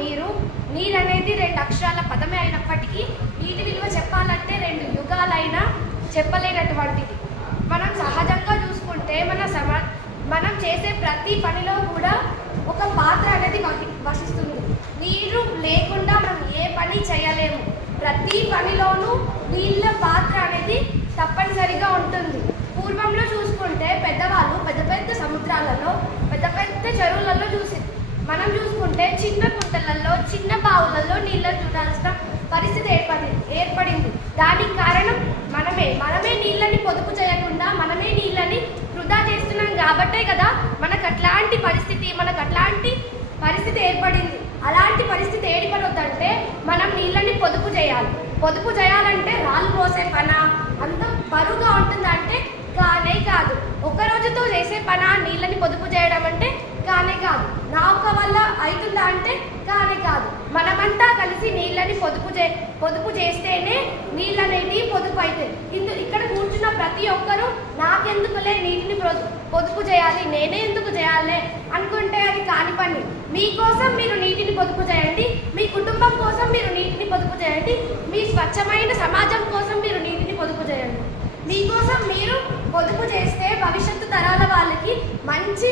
నీరు. నీరు అనేది 2 అక్షరాల పదమే అయినప్పటికీ నీటి విలువ చెప్పాలంటే 2 యుగాలైనా చెప్పలేనటువంటిది. మనం సహజంగా చూసుకుంటే మనం చేసే ప్రతి పనిలో కూడా ఒక పాత్ర అనేది వహిస్తుంది. నీరు లేకుండా మనం ఏ పని చేయలేము. ప్రతి పనిలోనూ నీళ్ళ పాత్ర అనేది తప్పనిసరిగా ఉంటుంది. పూర్వంలో చూసుకుంటే పెద్దవాళ్ళు పెద్ద పెద్ద సముద్రాలలో, పెద్ద పెద్ద చెరువులలో మనం చూసుకుంటే చిన్న కుంటలలో, చిన్న బావులలో నీళ్ళను చూడాల్సిన పరిస్థితి ఏర్పడింది. దానికి కారణం మనమే నీళ్ళని పొదుపు చేయకుండా మనమే నీళ్ళని వృధా చేస్తున్నాం కాబట్టే కదా మనకు అట్లాంటి పరిస్థితి ఏర్పడింది. అలాంటి పరిస్థితి ఏర్పడొద్దంటే మనం నీళ్ళని పొదుపు చేయాలి. పొదుపు చేయాలంటే రాళ్ళు పోసే పన అంత బరువుగా ఉంటుందంటే కానే కాదు. ఒక రోజుతో చేసే పన నీళ్ళని పొదుపు చేయడం అంటే కానే కాదు. నా ఒక్క వల్ల అవుతుందా అంటే కానే కాదు. మనమంతా కలిసి నీళ్ళని పొదుపు చేస్తేనే నీళ్ళు అనేవి పొదుపు అవుతాయి. ఇక్కడ కూర్చున్న ప్రతి ఒక్కరూ నాకెందుకులే నీటిని పొదుపు చేయాలి, నేనే ఎందుకు చేయాలి అనుకుంటే అది కాని పని. మీకోసం మీరు నీటిని పొదుపు చేయండి, మీ కుటుంబం కోసం మీరు నీటిని పొదుపు చేయండి, మీ స్వచ్ఛమైన సమాజం కోసం మీరు నీటిని పొదుపు చేయండి. మీకోసం మీరు పొదుపు చేస్తే భవిష్యత్తు తరాల వాళ్ళకి మంచి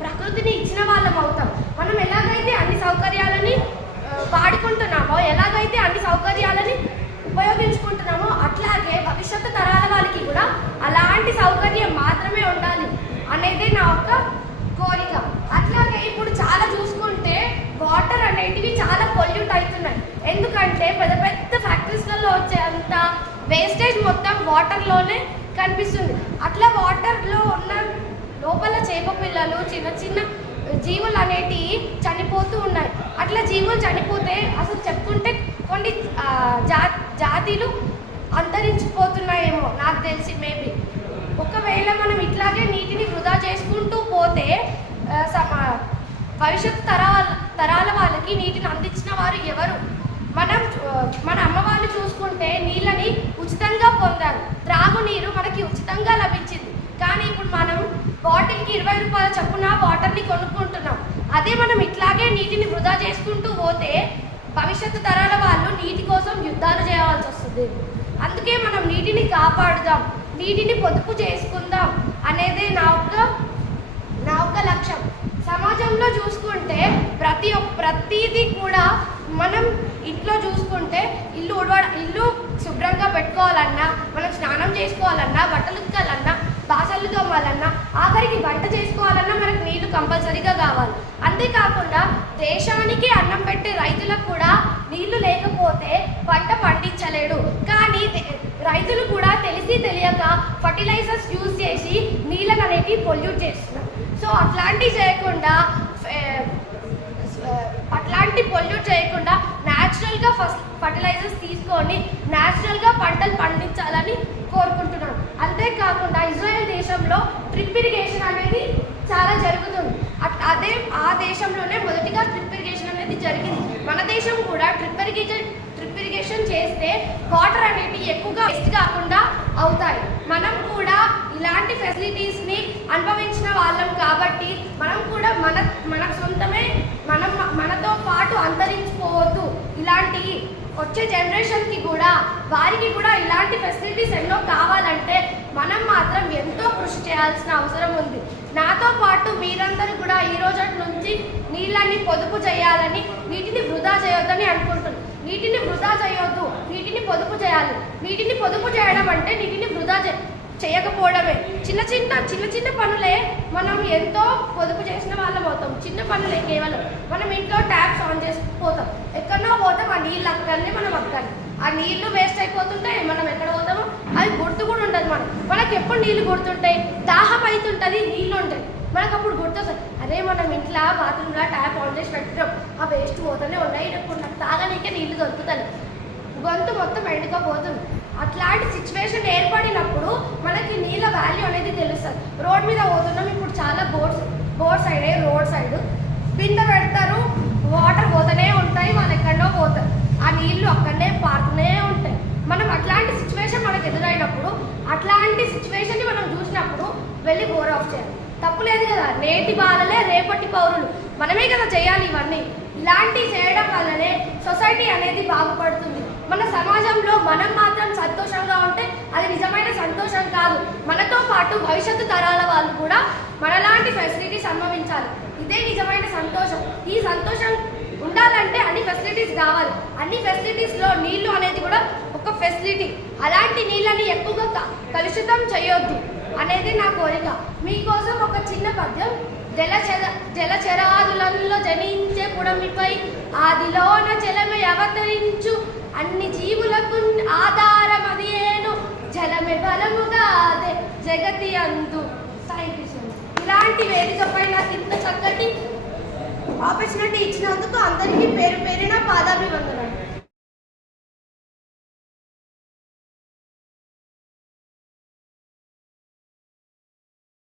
ప్రకృతిని ఇచ్చిన వాళ్ళం అవుతాం. మనం ఎలాగైతే అన్ని సౌకర్యాలని వాడుకుంటున్నామో, ఎలాగైతే అన్ని సౌకర్యాలని ఉపయోగించుకుంటున్నామో, అట్లాగే భవిష్యత్తు తరాల వాళ్ళకి కూడా అలాంటి సౌకర్యం మాత్రమే ఉండాలి అనేది నా ఒక కోరిక. అట్లాగే ఇప్పుడు చాలా చూసుకుంటే వాటర్ అనేటివి చాలా పొల్యూట్ అవుతున్నాయి. ఎందుకంటే పెద్ద పెద్ద ఫ్యాక్టరీస్లలో వచ్చే అంత వేస్టేజ్ మొత్తం వాటర్లోనే కనిపిస్తుంది. అట్లా వాటర్లో ఉన్న లోపల చేప పిల్లలు, చిన్న చిన్న జీవులు అనేటివి చనిపోతూ ఉన్నాయి. అట్లా జీవులు చనిపోతే అసలు చెప్పుకుంటే కొన్ని జాతులు అంతరించిపోతున్నాయేమో నాకు తెలిసి. మేబీ ఒకవేళ మనం ఇట్లాగే నీటిని వృధా చేసుకుంటూ పోతే భవిష్యత్తు తరాల వాళ్ళకి నీటిని అందించిన వారు ఎవరు? మన అమ్మ వాళ్ళు చూసుకుంటే నీళ్ళని ఉచితంగా పొందారు. త్రాగునీరు మనకి ఉచితంగా లభించింది. కానీ ఇప్పుడు మనం బాటిల్కి 20 రూపాయల చొప్పున వాటర్ని కొనుక్కుంటున్నాం. అదే మనం ఇట్లాగే నీటిని వృధా చేసుకుంటూ పోతే భవిష్యత్తు తరాల వాళ్ళు నీటి కోసం యుద్ధాలు చేయవలసి వస్తుంది. అందుకే మనం నీటిని కాపాడుదాం, నీటిని పొదుపు చేసుకుందాం అనేదే నా ఒక్క లక్ష్యం. సమాజంలో చూసుకుంటే ప్రతిదీ కూడా మనం ఇంట్లో చూసుకుంటే ఇల్లు శుభ్రంగా పెట్టుకోవాలన్నా, మనం స్నానం చేసుకోవాలన్నా, బట్టలు ఉతకాలన్నా, బాసళ్ళు తోమాలన్నా, ఆఖరికి వంట చేసుకోవాలన్నా మనకు నీళ్లు కంపల్సరీగా కావాలి. అంతేకాకుండా దేశానికి అన్నం పెట్టే రైతులకు కూడా నీళ్లు లేకపోతే పంట పండించలేడు. కానీ రైతులు కూడా తెలియక ఫర్టిలైజర్స్ యూజ్ చేసి నీళ్ళని అనేవి పొల్యూట్ చేస్తున్నారు. సో అట్లాంటి పొల్యూట్ చేయకుండా న్యాచురల్గా ఫర్టిలైజర్స్ తీసుకొని న్యాచురల్గా పంటలు పండించాలని కోరుకుంటున్నాను. అంతేకాకుండా ఇజ్రాయెల్ దేశంలో డ్రిప్ ఇరిగేషన్ అనేది చాలా జరుగుతుంది. ఆ దేశంలోనే మొదటిగా డ్రిప్ ఇరిగేషన్ అనేది జరిగింది. మన దేశం కూడా డ్రిప్ ఇరిగేషన్ చేస్తే వాటర్ అనేవి ఎక్కువగా వేస్ట్ కాకుండా అవుతాయి. మనం కూడా ఇలాంటి ఫెసిలిటీస్ని అనుభవించిన వాళ్ళం కాబట్టి మనం కూడా మన సొంతమే మనతో పాటు అంతరించిపోవద్దు. ఇలాంటి వచ్చే జనరేషన్కి కూడా వారికి కూడా ఇలాంటి ఫెసిలిటీస్ ఎన్నో కావాలంటే మనం మాత్రం ఎంతో కృషి చేయాల్సిన అవసరం ఉంది. నాతో పాటు మీరందరూ కూడా ఈ రోజు నుంచి నీళ్ళని పొదుపు చేయాలని, నీటిని వృధా చేయొద్దని అనుకుంటున్నాను. నీటిని వృధా చేయొద్దు, నీటిని పొదుపు చేయాలి. నీటిని పొదుపు చేయడం అంటే నీటిని వృధా చేయకపోవడమే. చిన్న చిన్న పనులే మనం ఎంతో పొదుపు చేసిన వాళ్ళం అవుతాం. చిన్న పనులే కేవలం మనం ఇంట్లో ట్యాప్స్ ఆన్ చేసి పోతాం, ఎక్కడో పోతాం, ఆ నీళ్ళు అక్కడనే మనం అక్కాలి. ఆ నీళ్లు వేస్ట్ అయిపోతుంటాయి, మనం ఎక్కడ పోతామో అది గుర్తు కూడా ఉండదు. మనకి ఎప్పుడు నీళ్ళు గుర్తుంటాయి, దాహం అవుతుంటుంది, నీళ్ళు ఉంటాయి, మనకు అప్పుడు గుర్తొస్తాయి. అరే మనం ఇంట్లో బాత్రూంలో ట్యాప్ ఆన్ చేసి పెట్టినాం, ఆ వేస్ట్ పోతూనే ఉన్నాయి, ఇప్పుడు నాకు తాగనీకే నీళ్ళు దొరుకుతాయి, గొంతు మొత్తం ఎండుకపోతుంది. అట్లాంటి సిచ్యువేషన్ ఏర్పడినప్పుడు మనకి నీళ్ళ వాల్యూ అనేది తెలుస్తుంది. రోడ్ మీద పోతున్నాం, ఇప్పుడు చాలా బోర్డ్స్ అయినాయి. రోడ్ సైడ్ బిందె పెడతారు, వాటర్ పోతూనే ఉంటాయి, వాళ్ళు ఎక్కడో పోతారు, ఆ నీళ్లు అక్కడనే పారుతూనే ఉంటాయి. మనం అట్లాంటి సిచ్యువేషన్ మనకు ఎదురైనప్పుడు, అట్లాంటి సిచ్యువేషన్ని మనం చూసినప్పుడు వెళ్ళి బోర్ ఆఫ్ చేయాలి. తప్పు లేదు కదా, నేటి బాలలే రేపటి పౌరులు, మనమే కదా చేయాలి ఇవన్నీ. ఇలాంటివి చేయడం వల్లనే సొసైటీ అనేది బాగుపడుతుంది. మన సమాజంలో మనం మాత్రం సంతోషంగా ఉంటే అది నిజమైన సంతోషం కాదు. మనతో పాటు భవిష్యత్తు తరాల వాళ్ళు కూడా మనలాంటి ఫెసిలిటీస్ అనుభవించాలి. ఇదే నిజమైన సంతోషం. ఈ సంతోషం ఉండాలంటే అన్ని ఫెసిలిటీస్ కావాలి. అన్ని ఫెసిలిటీస్లో నీళ్లు అనేది కూడా ఒక ఫెసిలిటీ. అలాంటి నీళ్ళని ఎక్కువగా కలుషితం చేయొద్దు అనేది నా కోరిక. మీకోసం ఒక చిన్న పద్యం. జలచరాదులలో జనించే పుడమిపై ఆదిలోన జలమే అవతరించు, అన్ని జీవులకు ఆధారం అదేను, జలమే బలముగా అదే జగతి అందు. ఇలాంటి వేదికపై నాకు ఇంత చక్కటి ఆపర్చునిటీ ఇచ్చినందుకు అందరికీ